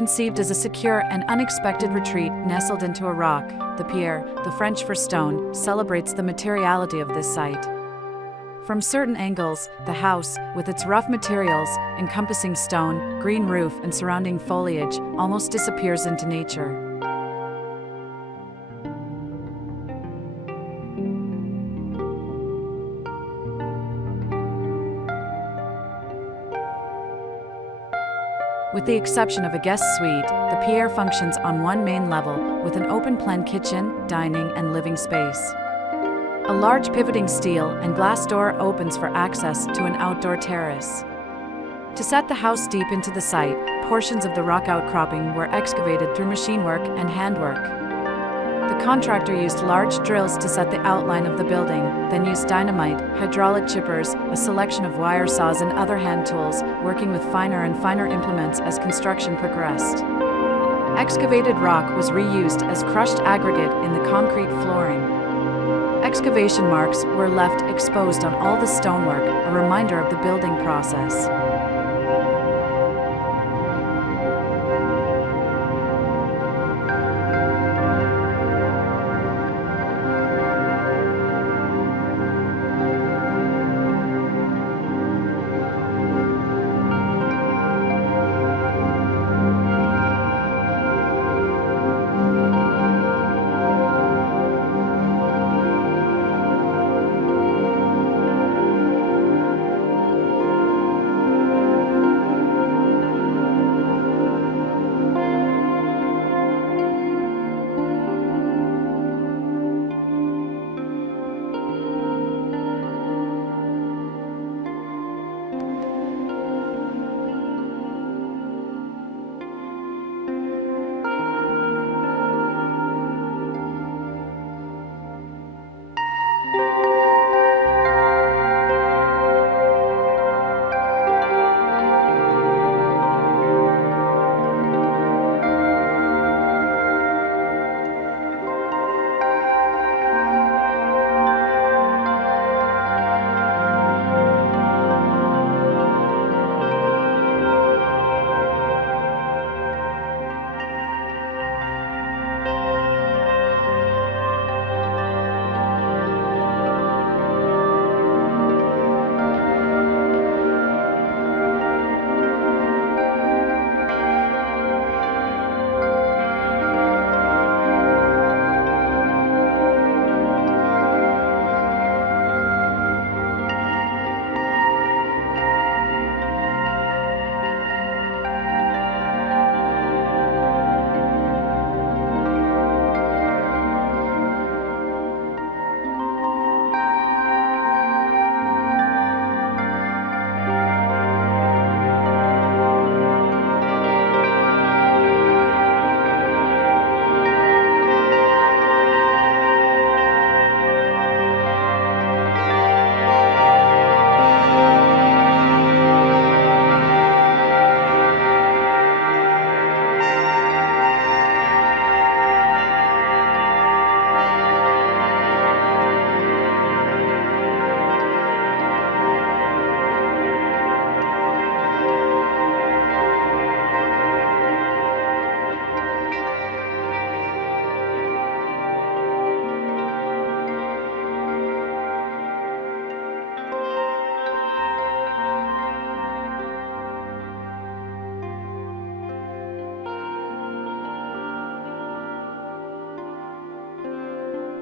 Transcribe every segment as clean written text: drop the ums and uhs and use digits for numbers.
conceived as a secure and unexpected retreat nestled into a rock. The Pierre, the French for stone, celebrates the materiality of this site. From certain angles, the house, with its rough materials, encompassing stone, green roof and surrounding foliage, almost disappears into nature. With the exception of a guest suite, the Pierre functions on one main level, with an open-plan kitchen, dining, and living space. A large pivoting steel and glass door opens for access to an outdoor terrace. To set the house deep into the site, portions of the rock outcropping were excavated through machine work and handwork. The contractor used large drills to set the outline of the building, then used dynamite, hydraulic chippers, a selection of wire saws and other hand tools, working with finer and finer implements as construction progressed. Excavated rock was reused as crushed aggregate in the concrete flooring. Excavation marks were left exposed on all the stonework, a reminder of the building process.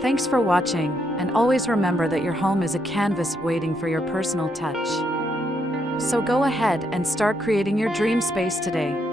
Thanks for watching, and always remember that your home is a canvas waiting for your personal touch. So go ahead and start creating your dream space today.